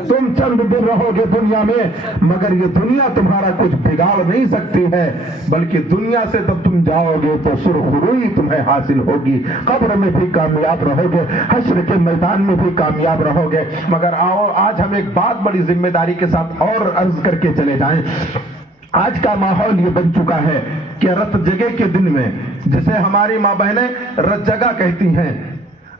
तुम चंद दिन रहोगे दुनिया में, मगर ये दुनिया तुम्हारा कुछ बिगाड़ नहीं सकती है, बल्कि दुनिया से तब तुम जाओगे तो सुरखरुई तुम्हें हासिल होगी, कब्र में भी कामयाब रहोगे, हश्र के मैदान में भी कामयाब रहोगे। मगर आओ आज हम एक बात बड़ी जिम्मेदारी के साथ और अर्ज करके चले जाएं। आज का माहौल ये बन चुका है कि रत जगह के दिन में, जिसे हमारी माँ बहनें रत जगह कहती हैं,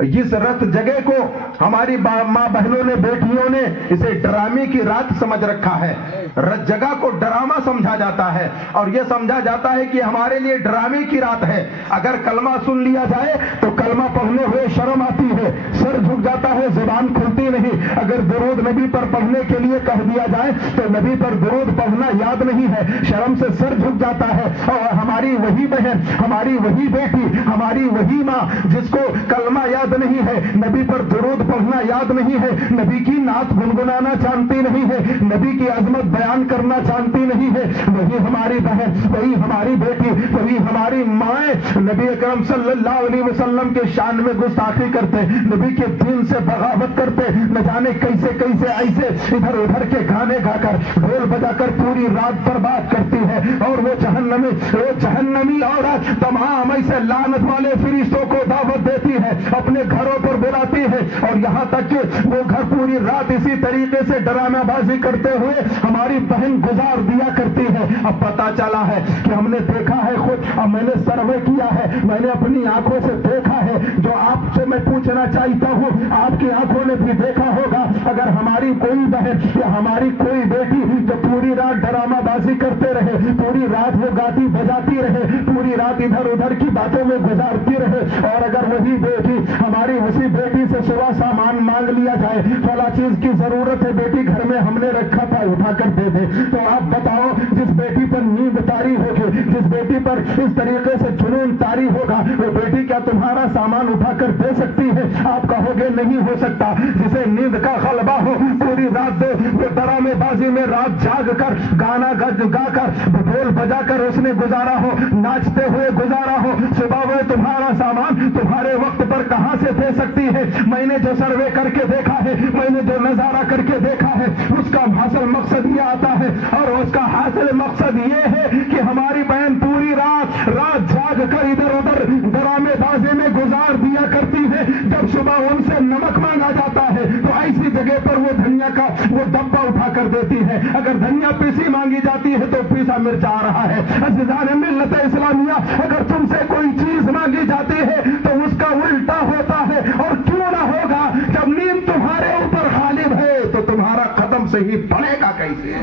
इस रत जगह को हमारी माँ बहनों ने, बेटियों ने इसे डरामे की रात समझ रखा है। रत जगह को डरामा समझा जाता है और यह समझा जाता है कि हमारे लिए डरामे की रात है। अगर कलमा सुन लिया जाए तो कलमा पढ़ने हुए शर्म आती है, सर झुक जाता है, जुबान खुलती नहीं। अगर दुरूद नबी पर पढ़ने के लिए कह दिया जाए तो नबी पर दुरूद पढ़ना याद नहीं है, शर्म से सर झुक जाता है। और हमारी वही बहन, हमारी वही बेटी, हमारी वही माँ जिसको कलमा याद नहीं है, नबी पर दुरूद पढ़ना याद नहीं है, नबी की नात गुनगुनाना जानती नहीं है, नबी की अजमत बयान करना जानती नहीं है, वही हमारी बहन, वही हमारी बेटी, वही हमारी माएँ नबी अकरम सल्लल्लाहु अलैहि वसल्लम के शान में गुस्ताखी करते, नबी के दीन से बगावत करते, न जाने कैसे कैसे ऐसे इधर उधर के गाने गाकर, ढोल बजाकर पूरी रात बर्बाद करती है। और वो जहन्नमी औरत तमाम ऐसे लानत वाले फरिश्तों को दावत देती है, अपने घरों पर बुलाती है, और यहाँ तक कि वो घर पूरी रात इसी तरीके से डरामेबाजी करते हुए हमारी बहन गुजार दिया करती है। अब पता चला है कि हमने देखा है खुद, अब मैंने सर्वे किया है, मैंने अपनी आंखों से देखा है, जो आपसे मैं पूछना चाहता हूँ, आपकी आंखों ने भी देखा होगा। अगर हमारी कोई बहन या हमारी कोई बेटी जो पूरी रात डरामाबाजी करते रहे, पूरी रात वो गाती बजाती रहे, पूरी रात इधर उधर की बातों में गुजारती रहे, और अगर वही बेटी, हमारी उसी बेटी से सुबह सामान मांग लिया जाए, फला चीज की जरूरत है बेटी घर में हमने रखा था उठा कर दे दे, तो आप बताओ जिस बेटी पर नींद तारी होगी, जिस बेटी पर इस तरीके से जुनून तारी होगा, वो बेटी क्या तुम्हारा सामान उठा कर दे सकती है? आप कहोगे नहीं हो सकता। जिसे नींद का गलबा हो, पूरी रात वो डरामेबाजी में रात जाग कर गाना गाकर ढोल बजाकर उसने गुजारा हो, नाचते हुए गुजारा हो, सुबह वो तुम्हारा सामान तुम्हारे वक्त पर कहां से दे सकती है? मैंने जो सर्वे करके देखा है, मैंने जो नजारा करके देखा है, उसका हासिल मकसद ये आता है, और उसका हासिल मकसद ये है कि हमारी बहन पूरी रात जाग कर इधर उधर डरामेबाजी में गुजार दिया करती है। जब सुबह उनसे नमक मांगा जाता है तो ऐसी जगह पर वो धनिया का वो डब्बा उठा कर देती है। अगर धनिया पीसी मांगी जाती है तो पीसा मिर्चा आ रहा है। अज़ीज़ान मिल्लत इस्लामिया, अगर तुमसे कोई चीज मांगी जाती है तो उसका उल्टा होता है। और क्यों ना होगा? जब नींद तुम्हारे ऊपर गालिब है तो तुम्हारा कदम से ही पड़ेगा कैसे?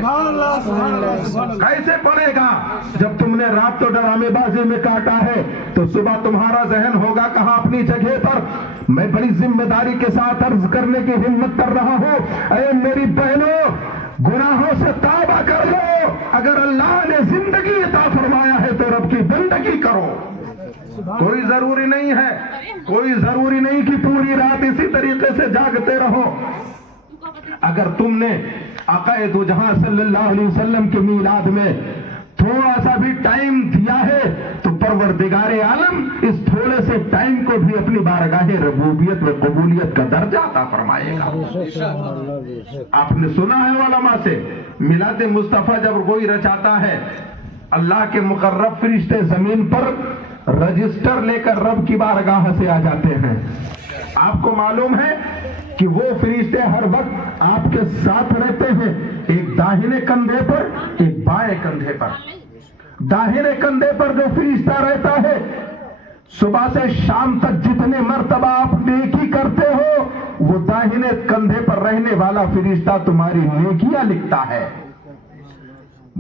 कैसे पड़ेगा? जब तुमने रात तो डरामेबाजी में काटा है तो सुबह तुम्हारा जहन होगा कहां? अपनी जगह पर। मैं बड़ी जिम्मेदारी के साथ अर्ज करने की हिम्मत कर रहा हूं, ऐ मेरी बहनों, गुनाहों से तौबा कर लो। अगर अल्लाह ने जिंदगी अता फरमाया है तो रब की बंदगी करो। कोई जरूरी नहीं है, कोई जरूरी नहीं कि पूरी रात इसी तरीके से जागते रहो। अगर तुमने आक़ाए दो जहां सल्लल्लाहु अलैहि वसल्लम के मीलाद में थोड़ा सा भी टाइम दिया है तो परवरदिगारे आलम इस थोड़े से टाइम को भी अपनी बारगाहे रबूबियत व कबूलियत का दर्जा अता फरमाएगा। आपने सुना है उलमा से, मिलाद मुस्तफा जब कोई रचाता है, अल्लाह के मुकर्रब फरिश्ते जमीन पर रजिस्टर लेकर रब की बारगाह से आ जाते हैं। आपको मालूम है कि वो फरिश्ते हर वक्त आपके साथ रहते हैं, एक दाहिने कंधे पर, एक बाएं कंधे पर। दाहिने कंधे पर जो फरिश्ता रहता है, सुबह से शाम तक जितने मर्तबा आप नेकी करते हो, वो दाहिने कंधे पर रहने वाला फरिश्ता तुम्हारी नेकियां लिखता है।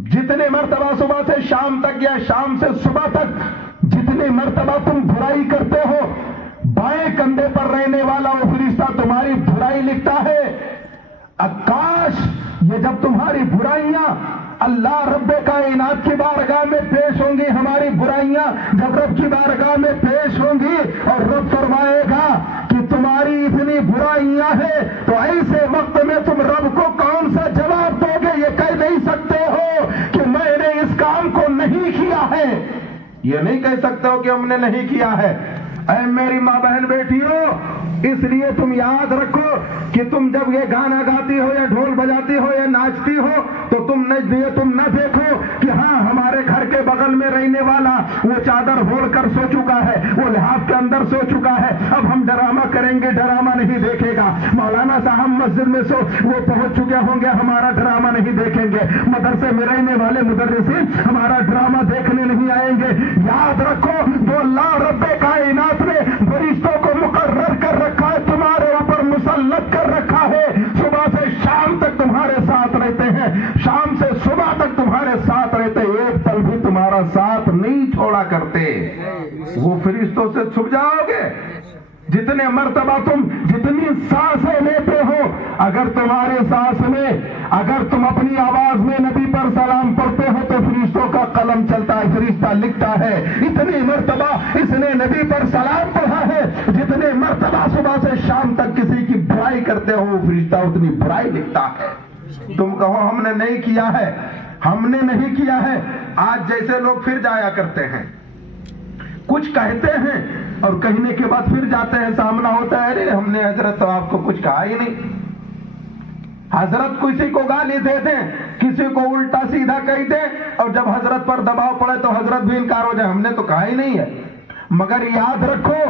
जितने मर्तबा सुबह से शाम तक या शाम से सुबह तक जितने मर्तबा तुम बुराई करते हो, बाएं कंधे पर रहने वाला वो फरिश्ता तुम्हारी बुराई लिखता है। आकाश, ये जब तुम्हारी बुराइयां अल्लाह रब्बे कायनात की बारगाह में पेश होंगी, हमारी बुराइयां जब रब की बारगाह में पेश होंगी और रब फरमाएगा कि तुम्हारी इतनी बुराइयां हैं, तो ऐसे वक्त में तुम रब को कौन सा जवाब दोगे? ये कह नहीं सकते हो कि मैंने इस काम को नहीं किया है, ये नहीं कह सकते हो कि हमने नहीं किया है। اے میری ماں بہن بیٹیوں، اس لیے تم یاد رکھو کہ تم جب یہ گانا گاتی ہو یا ڈھول بجاتی ہو یا ناچتی ہو تو تم نہ دیکھو کہ ہاں ہمارے گھر کے بغل میں رہنے والا وہ چادر اوڑھ کر سو چکا ہے، وہ لحاف کے اندر سو چکا ہے، اب ہم ڈرامہ کریں گے، ڈرامہ نہیں دیکھے گا۔ مولانا صاحب مسجد میں وہ پہنچ چکے ہوں گے، ہمارا ڈرامہ نہیں دیکھیں گے۔ مدرسے میں رہنے والے مدرسین ہمارا ڈرامہ دیکھنے نہیں آئیں گے۔ یاد رکھو، جو اللہ رب کائنات نے فرشتوں کو مقرر کر رکھا ہے، تمہارے اوپر مسلط کر رکھا ہے، صبح سے شام تک تمہارے ساتھ رہتے ہیں، شام سے صبح تک تمہارے ساتھ رہتے، ایک پل بھی تمہارا ساتھ نہیں چھوڑا کرتے۔ وہ فرشتوں سے چھپ جاؤ گے؟ جتنے مرتبہ تم جتنی سانسیں لیتے ہو، اگر تمہارے سانس میں اگر تم اپنی آواز میں نبی پر سلام پڑھتے ہو تو فرشتوں کا قلم چلتا ہے، فرشتہ لکھتا ہے اتنی مرتبہ اس نے نبی پر سلام پڑھا ہے، جتنے مرتبہ صبح سے شام تک کسی کی برائی کرتے ہو وہ فرشتہ اتنی برائی لکھتا ہے۔ تم کہو ہم نے نہیں کیا ہے، ہم نے نہیں کیا ہے۔ آج جیسے لوگ پھر جایا کرتے ہیں، کچھ کہتے ہیں اور کہنے کے بعد پھر جاتے ہیں، سامنا ہوتا ہے ارے ہم نے حضرت تو آپ کو کچھ کہا ہی نہیں۔ حضرت کسی کو گالی دے دیں، کسی کو الٹا سیدھا کہہ دیں، اور جب حضرت پر دباؤ پڑے تو حضرت بھی انکار ہو جائے، ہم نے تو کہا ہی نہیں ہے۔ مگر یاد رکھو،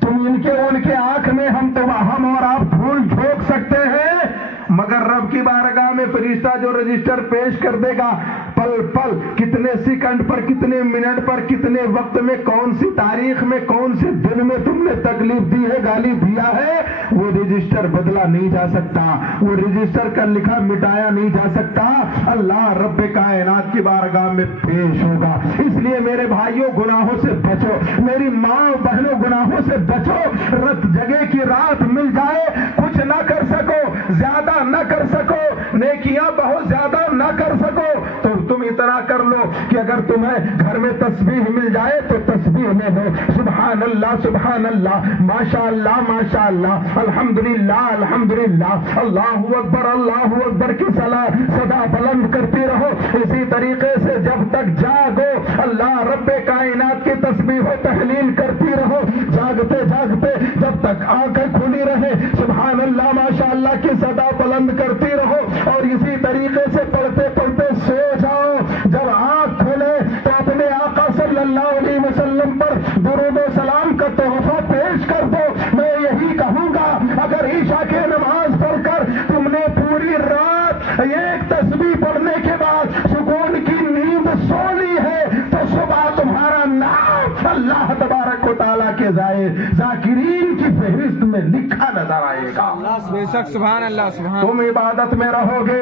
تم ان کے آنکھ میں ہم اور آپ دھول جھونک سکتے ہیں، مگر رب کی بارگاہ میں فرشتہ جو رجسٹر پیش کر دے گا، پل پل کتنے سیکنڈ پر، کتنے منٹ پر، کتنے وقت میں، کون سی تاریخ میں، کون سے دن میں تم نے تکلیف دی ہے، گالی دیا ہے، وہ رجسٹر بدلا نہیں جا سکتا، وہ رجسٹر کا لکھا مٹایا نہیں جا سکتا، اللہ رب کائنات کی بارگاہ میں پیش ہوگا۔ اس لیے میرے بھائیوں، گناہوں سے بچو، میری ماں بہنوں گناہوں سے بچو۔ رت جگہ کی رات مل جائے، کچھ نہ کر سکو، زیادہ نہ کر سکو، نیکیاں بہت زیادہ نہ کر سکو تو تم اتنا کر لو کہ اگر تمہیں گھر میں تسبیح مل جائے تو تسبیح میں دو، سبحان اللہ سبحان اللہ، ماشاء اللہ ماشاء اللہ، الحمدللہ الحمدللہ، اللہ اکبر کی صدا بلند کرتی رہو۔ اسی طریقے سے جب تک جاگو اللہ رب کائنات کی تسبیح و تحلیل کرتی رہو، جاگتے جاگتے جب تک آنکھیں کھلی رہے سبحان اللہ ماشاء اللہ کی صدا بلند کرتی رہو، اور اسی طریقے سے پڑھتے پڑھتے سو جاؤ۔ جب آنکھ کھلے تو اپنے آقا صلی اللہ علیہ وسلم پر درود و سلام کا تحفہ پیش کر دو۔ میں یہی کہوں گا، اگر عشاء کی نماز پڑھ کر تم نے پوری رات ایک تسبیح پڑھنے کے بعد سکون کی نیند سو لی ہے تو صبح تمہارا نام اللہ تبارک و تعالیٰ کے ذاکرین کی فہرست میں لکھا نظر آئے گا۔ بے شک سبحان اللہ سبحان۔ تم عبادت میں رہو گے،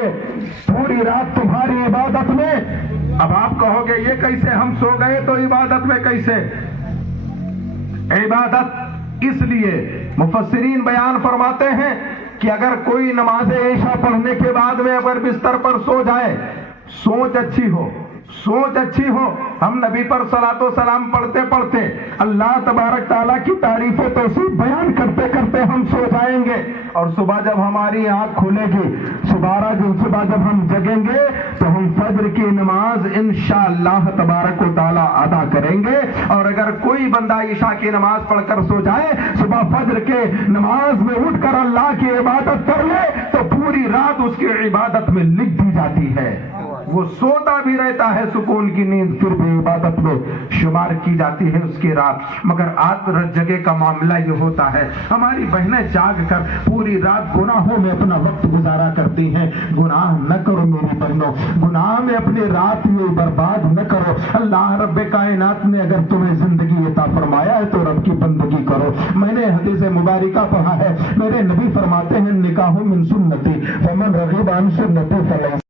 پوری رات تمہاری عبادت میں۔ اب آپ کہو گے یہ کیسے، ہم سو گئے تو عبادت میں کیسے؟ عبادت اس لیے مفسرین بیان فرماتے ہیں کہ اگر کوئی نماز عشاء پڑھنے کے بعد میں اگر بستر پر سو جائے، سوچ اچھی ہو، سوچ اچھی ہو، ہم نبی پر صلاۃ و سلام پڑھتے پڑھتے اللہ تبارک تعالیٰ کی تعریف و توصیف بیان کرتے کرتے ہم سو جائیں گے، اور صبح جب ہماری آنکھ کھلے گی، صبح جب ہم جگیں گے تو ہم فجر کی نماز انشاءاللہ تبارک و تعالیٰ ادا کریں گے۔ اور اگر کوئی بندہ عشاء کی نماز پڑھ کر سو جائے، صبح فجر کے نماز میں اٹھ کر اللہ کی عبادت کر لے تو پوری رات اس کی عبادت میں لکھ دی جاتی ہے۔ وہ سوتا بھی رہتا ہے سکون کی نیند، پھر بھی عبادت میں شمار کی جاتی ہے اس کی رات۔ مگر آج جگہ کا معاملہ یہ ہوتا ہے، ہماری بہنیں جاگ کر پوری رات گناہوں میں اپنا وقت گزارا کرتی ہیں۔ گناہ نہ کرو میری بہنوں، گناہ میں اپنی رات میں برباد نہ کرو۔ اللہ رب کائنات نے اگر تمہیں زندگی عطا فرمایا ہے تو رب کی بندگی کرو۔ میں نے حدیث مبارکہ پڑھا ہے، میرے نبی فرماتے ہیں نکاح من سنتی فمن رغب عن سنتی فلیس